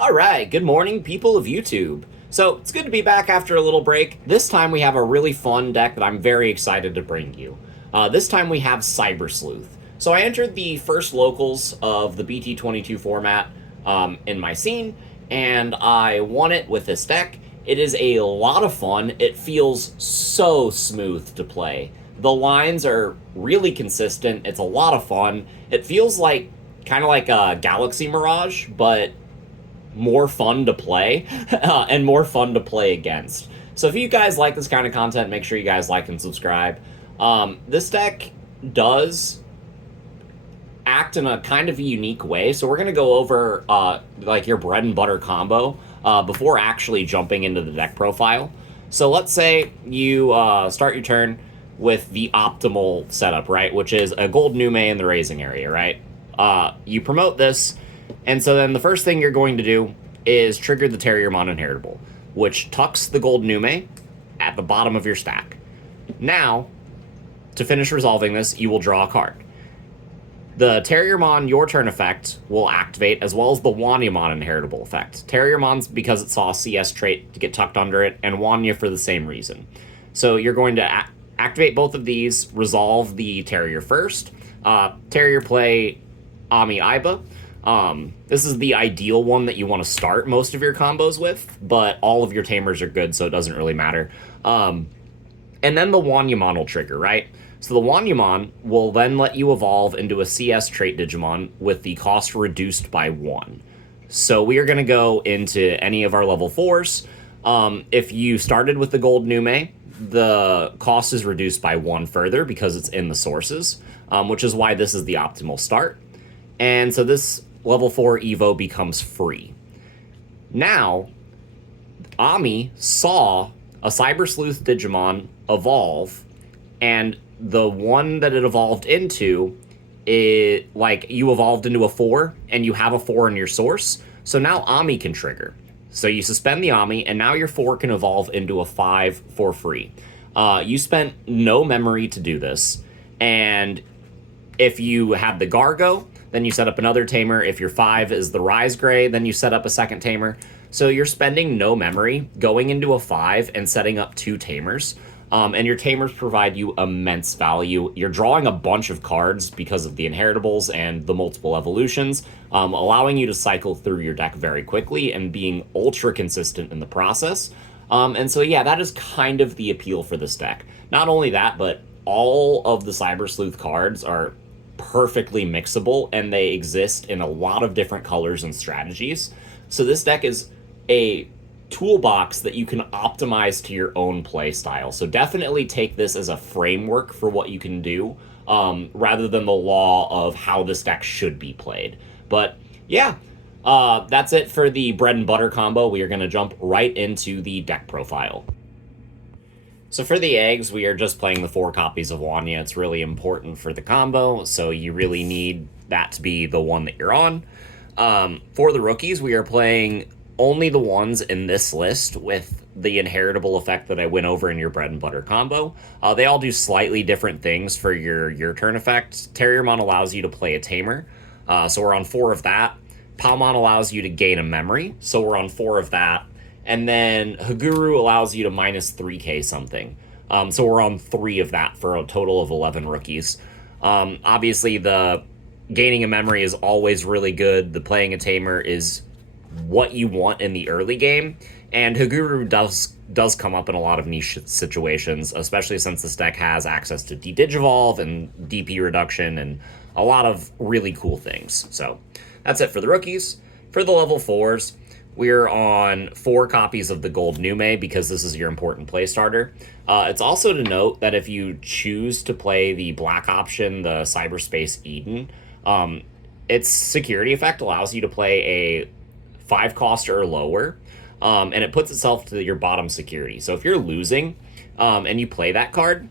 Alright, good morning, people of YouTube. So, it's good to be back after a little break. This time we have a really fun deck that I'm very excited to bring you. This time we have Cyber Sleuth. So I entered the first locals of the Bt22 format in my scene, and I won it with this deck. It is a lot of fun. It feels so smooth to play. The lines are really consistent. It's a lot of fun. It feels like kind of like a Galaxy Mirage, but more fun to play and more fun to play against. So if you guys like this kind of content, make sure you guys like and subscribe. This deck does act in a kind of a unique way, so we're going to go over like your bread and butter combo before actually jumping into the deck profile. So let's say you start your turn with the optimal setup, right, which is a gold Nume in the raising area, right? You promote this, and so then the first thing you're going to do is trigger the Terriermon Inheritable, which tucks the gold Nume at the bottom of your stack. Now, to finish resolving this, you will draw a card. The Terriermon Your Turn effect will activate, as well as the Wanyamon Inheritable effect. Terriermon's because it saw a CS trait to get tucked under it, and Wanya for the same reason. So you're going to activate both of these, resolve the Terrier first. Terrier play Ami Aiba. This is the ideal one that you want to start most of your combos with, but all of your Tamers are good, so it doesn't really matter. And then the Wanyamon will trigger, right? So the Wanyamon will then let you evolve into a CS trait Digimon with the cost reduced by 1. So we are going to go into any of our level 4s. If you started with the gold Nume, the cost is reduced by 1 further because it's in the sources, which is why this is the optimal start. And so this level 4 Evo becomes free. Now, Ami saw a Cyber Sleuth Digimon evolve, and the one that it evolved into, you evolved into a 4, and you have a 4 in your source, so now Ami can trigger. So you suspend the Ami, and now your 4 can evolve into a 5 for free. You spent no memory to do this, and if you have the Gargo, then you set up another Tamer. If your 5 is the Rise Gray, then you set up a second Tamer. So you're spending no memory, going into a 5 and setting up 2 Tamers. And your Tamers provide you immense value. You're drawing a bunch of cards because of the inheritables and the multiple evolutions, allowing you to cycle through your deck very quickly and being ultra consistent in the process. And so, yeah, that is kind of the appeal for this deck. Not only that, but all of the Cyber Sleuth cards are perfectly mixable, and they exist in a lot of different colors and strategies. So this deck is a toolbox that you can optimize to your own play style. So definitely take this as a framework for what you can do, rather than the law of how this deck should be played. But yeah, that's it for the bread and butter combo. We are going to jump right into the deck profile. So for the eggs, we are just playing the 4 copies of Wanya. It's really important for the combo, so you really need that to be the one that you're on. For the rookies, we are playing only the ones in this list with the inheritable effect that I went over in your bread and butter combo. They all do slightly different things for your turn effect. Terriermon allows you to play a Tamer, so we're on 4 of that. Palmon allows you to gain a memory, so we're on 4 of that. And then Haguru allows you to minus 3k something. So we're on 3 of that for a total of 11 rookies. Obviously, the gaining a memory is always really good. The playing a Tamer is what you want in the early game. And Haguru does come up in a lot of niche situations, especially since this deck has access to de-digivolve and DP reduction and a lot of really cool things. So that's it for the rookies. For the level 4s, we're on 4 copies of the gold Nume because this is your important play starter. It's also to note that if you choose to play the black option, the Cyberspace Eden, its security effect allows you to play a 5 cost or lower, and it puts itself to your bottom security. So if you're losing and you play that card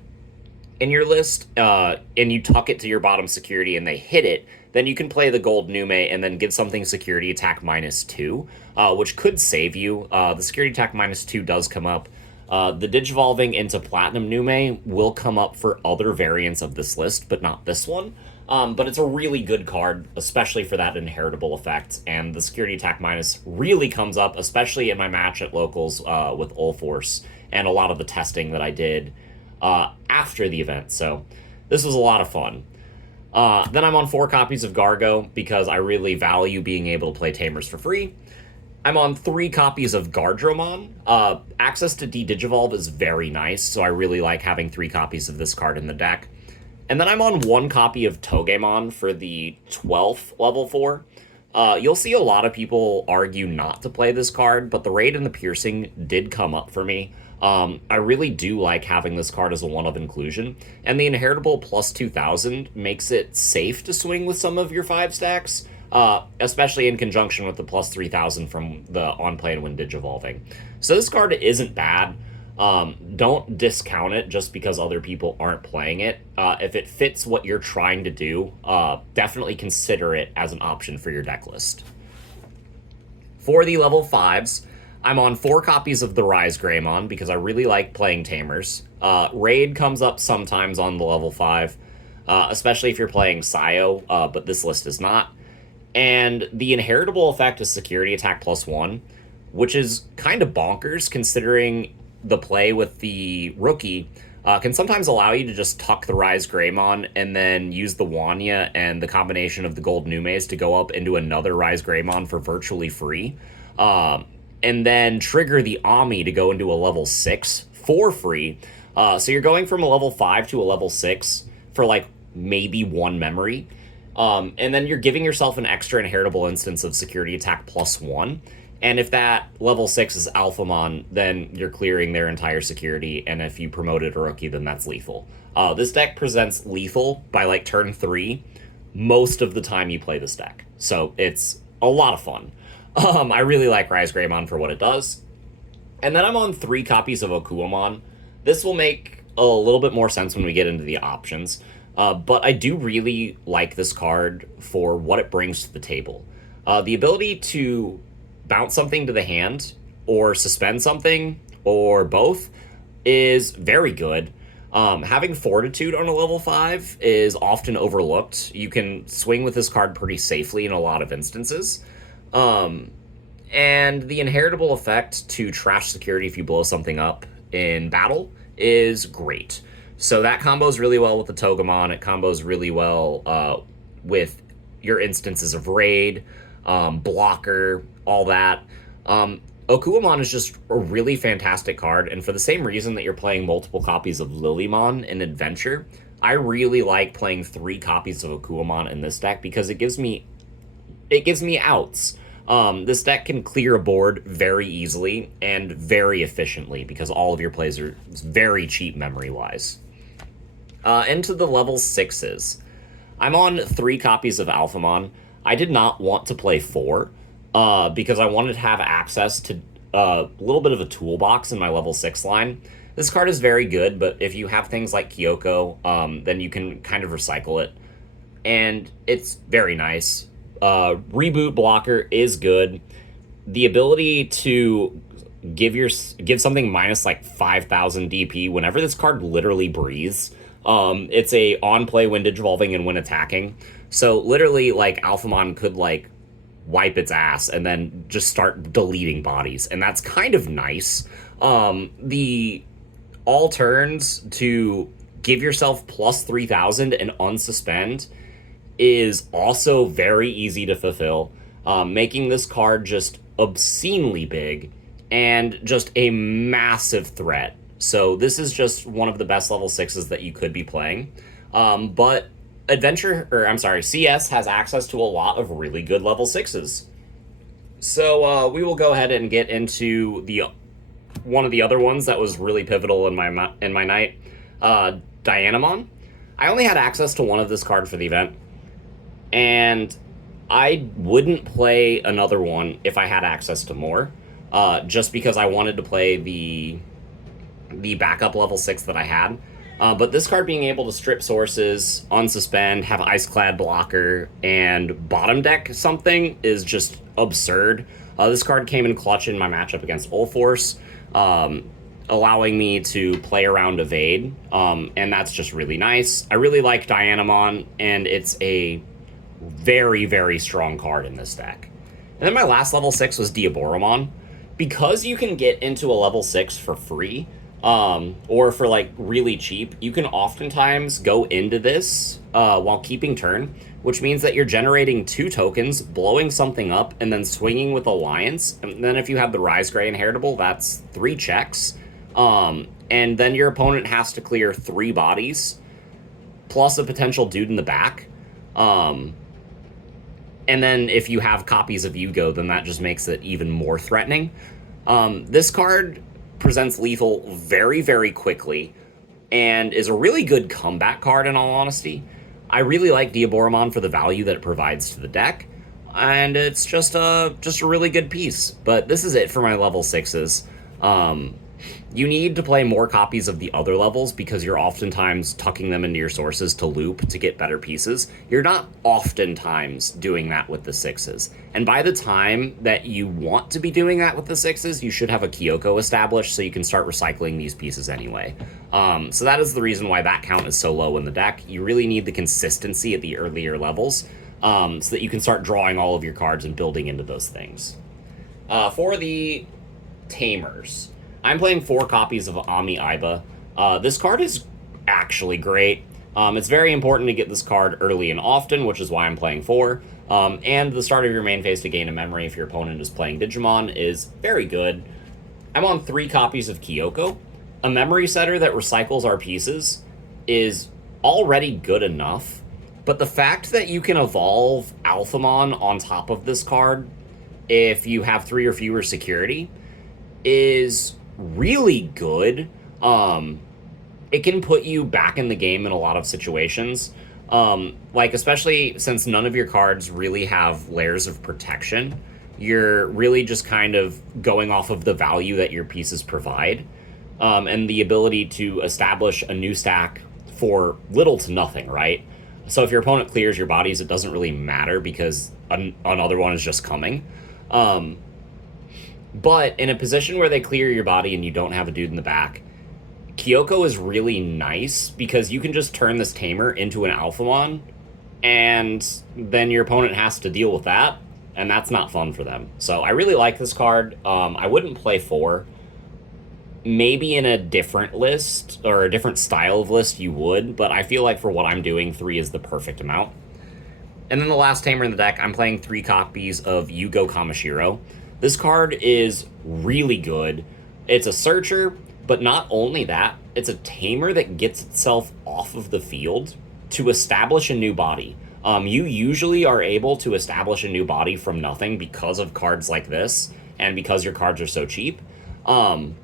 in your list and you tuck it to your bottom security and they hit it, then you can play the gold Nume and then give something security attack -2, which could save you. The security attack -2 does come up. The Digivolving into Platinum Nume will come up for other variants of this list, but not this one. But it's a really good card, especially for that inheritable effect, and the security attack minus really comes up, especially in my match at locals with Ulforce and a lot of the testing that I did after the event. So this was a lot of fun. Then I'm on 4 copies of Gargo because I really value being able to play Tamers for free. I'm on 3 copies of Gardromon. Access to D-Digivolve is very nice, so I really like having 3 copies of this card in the deck. And then I'm on 1 copy of Togemon for the 12th level 4. You'll see a lot of people argue not to play this card, but the Raid and the Piercing did come up for me. I really do like having this card as a one of inclusion, and the inheritable plus 2000 makes it safe to swing with some of your 5 stacks, especially in conjunction with the plus 3000 from the on play and when digivolving. So this card isn't bad. Don't discount it just because other people aren't playing it. If it fits what you're trying to do, definitely consider it as an option for your deck list. For the level 5s, I'm on 4 copies of the Rise Greymon because I really like playing Tamers. Raid comes up sometimes on the level 5, especially if you're playing Sayo, but this list is not. And the inheritable effect is security attack plus 1, which is kind of bonkers considering the play with the rookie can sometimes allow you to just tuck the Rise Greymon and then use the Wanya and the combination of the Gold Numes to go up into another Rise Greymon for virtually free. And then trigger the Ami to go into a level 6 for free. So you're going from a level 5 to a level 6 for like maybe 1 memory. And then you're giving yourself an extra inheritable instance of security attack plus 1. And if that level 6 is Alphamon, then you're clearing their entire security, and if you promoted a rookie, then that's lethal. This deck presents lethal by like turn 3 most of the time you play this deck. So it's a lot of fun. I really like Rise Greymon for what it does. And then I'm on 3 copies of Okuamon. This will make a little bit more sense when we get into the options. But I do really like this card for what it brings to the table. The ability to bounce something to the hand, or suspend something, or both, is very good. Having Fortitude on a level 5 is often overlooked. You can swing with this card pretty safely in a lot of instances. And the inheritable effect to trash security if you blow something up in battle is great. So that combos really well with the Togemon. It combos really well with your instances of Raid, Blocker, all that. Okuamon is just a really fantastic card, and for the same reason that you're playing multiple copies of Lilymon in Adventure, I really like playing 3 copies of Okuamon in this deck because it gives me outs. This deck can clear a board very easily and very efficiently because all of your plays are very cheap memory-wise. Into the level 6s. I'm on 3 copies of Alphamon. I did not want to play 4 because I wanted to have access to a little bit of a toolbox in my level 6 line. This card is very good, but if you have things like Kyoko, then you can kind of recycle it. And it's very nice. Reboot Blocker is good. The ability to give something minus like 5,000 DP whenever this card literally breathes. It's a on play when digivolving and when attacking. So literally, like, Alphamon could like wipe its ass and then just start deleting bodies, and that's kind of nice. The all turns to give yourself plus 3,000 and unsuspend is also very easy to fulfill, making this card just obscenely big and just a massive threat. So this is just one of the best level 6s that you could be playing. But CS has access to a lot of really good level 6s. So we will go ahead and get into one of the other ones that was really pivotal in my night, Dianamon. I only had access to one of this card for the event, and I wouldn't play another one if I had access to more, just because I wanted to play the backup level 6 that I had. But this card being able to strip sources, unsuspend, have Ice-Clad Blocker, and bottom deck something is just absurd. This card came in clutch in my matchup against Ulforce. allowing me to play around Evade, and that's just really nice. I really like Dianamon, and it's a very, very strong card in this deck. And then my last level 6 was Diaboromon. Because you can get into a level 6 for free, or for like really cheap, you can oftentimes go into this while keeping turn, which means that you're generating 2 tokens, blowing something up, and then swinging with Alliance. And then if you have the Rise Gray Inheritable, that's 3 checks. And then your opponent has to clear 3 bodies, plus a potential dude in the back. And then if you have copies of Yugo, then that just makes it even more threatening. This card presents lethal very, very quickly and is a really good comeback card, in all honesty. I really like Diaboromon for the value that it provides to the deck, and it's just a really good piece. But this is it for my level 6s. You need to play more copies of the other levels because you're oftentimes tucking them into your sources to loop to get better pieces. You're not oftentimes doing that with the 6s. And by the time that you want to be doing that with the 6s, you should have a Kyoko established so you can start recycling these pieces anyway. So that is the reason why that count is so low in the deck. You really need the consistency at the earlier levels so that you can start drawing all of your cards and building into those things. For the Tamers, I'm playing 4 copies of Ami Aiba. This card is actually great. It's very important to get this card early and often, which is why I'm playing 4. And the start of your main phase to gain a memory if your opponent is playing Digimon is very good. I'm on 3 copies of Kyoko. A memory setter that recycles our pieces is already good enough, but the fact that you can evolve Alphamon on top of this card if you have 3 or fewer security is really good. It can put you back in the game in a lot of situations. Like, especially since none of your cards really have layers of protection, you're really just kind of going off of the value that your pieces provide, and the ability to establish a new stack for little to nothing, right? So if your opponent clears your bodies, it doesn't really matter because another one is just coming. But in a position where they clear your body and you don't have a dude in the back, Kyoko is really nice because you can just turn this Tamer into an Alphamon, and then your opponent has to deal with that, and that's not fun for them. So I really like this card. I wouldn't play 4. Maybe in a different list, or a different style of list you would, but I feel like for what I'm doing, 3 is the perfect amount. And then the last Tamer in the deck, I'm playing 3 copies of Yugo Kamashiro. This card is really good. It's a searcher, but not only that, it's a Tamer that gets itself off of the field to establish a new body. You usually are able to establish a new body from nothing because of cards like this, and because your cards are so cheap. And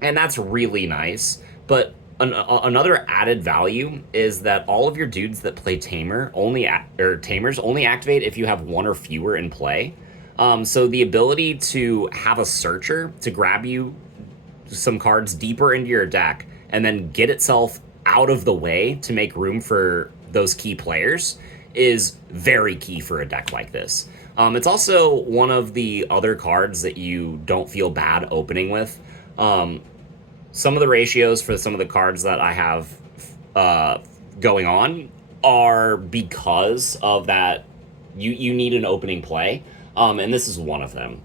that's really nice. But another added value is that all of your dudes that play Tamers only activate if you have 1 or fewer in play. So the ability to have a searcher to grab you some cards deeper into your deck and then get itself out of the way to make room for those key players is very key for a deck like this. It's also one of the other cards that you don't feel bad opening with. Some of the ratios for some of the cards that I have going on are because of that you need an opening play. And this is one of them.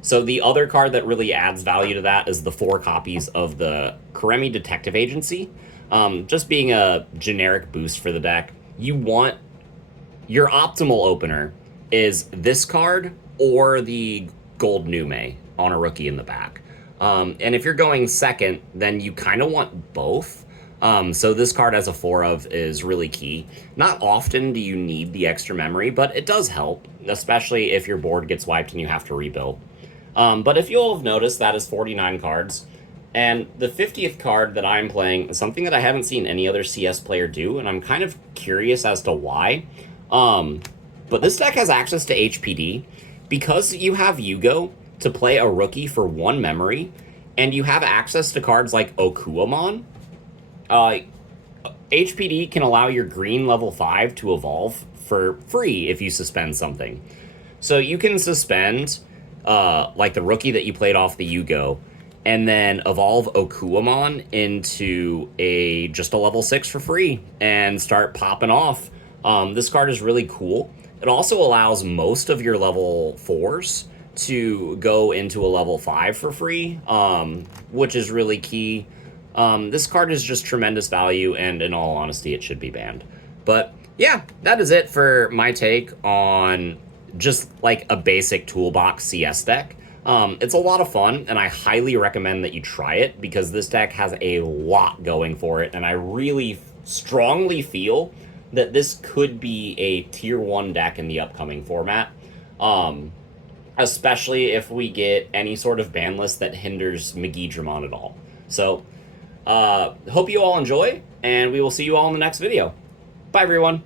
So the other card that really adds value to that is the 4 copies of the Kuremi Detective Agency. Just being a generic boost for the deck, you want your optimal opener is this card or the Gold Nume on a rookie in the back. And if you're going second, then you kind of want both. So this card as a 4 of is really key. Not often do you need the extra memory, but it does help, especially if your board gets wiped and you have to rebuild. But if you'll have noticed, that is 49 cards. And the 50th card that I'm playing is something that I haven't seen any other CS player do, and I'm kind of curious as to why. But this deck has access to HPD. Because you have Yugo to play a rookie for 1 memory, and you have access to cards like Okuamon, HPD can allow your green level 5 to evolve for free if you suspend something. So you can suspend like the rookie that you played off the Yugo, and then evolve Okuamon into just a level 6 for free and start popping off. This card is really cool. It also allows most of your level 4s to go into a level 5 for free, which is really key. This card is just tremendous value, and in all honesty, it should be banned. But yeah, that is it for my take on just like a basic toolbox CS deck. It's a lot of fun, and I highly recommend that you try it because this deck has a lot going for it, and I really strongly feel that this could be a tier 1 deck in the upcoming format. Especially if we get any sort of ban list that hinders Digimon at all. So, hope you all enjoy, and we will see you all in the next video. Bye, everyone.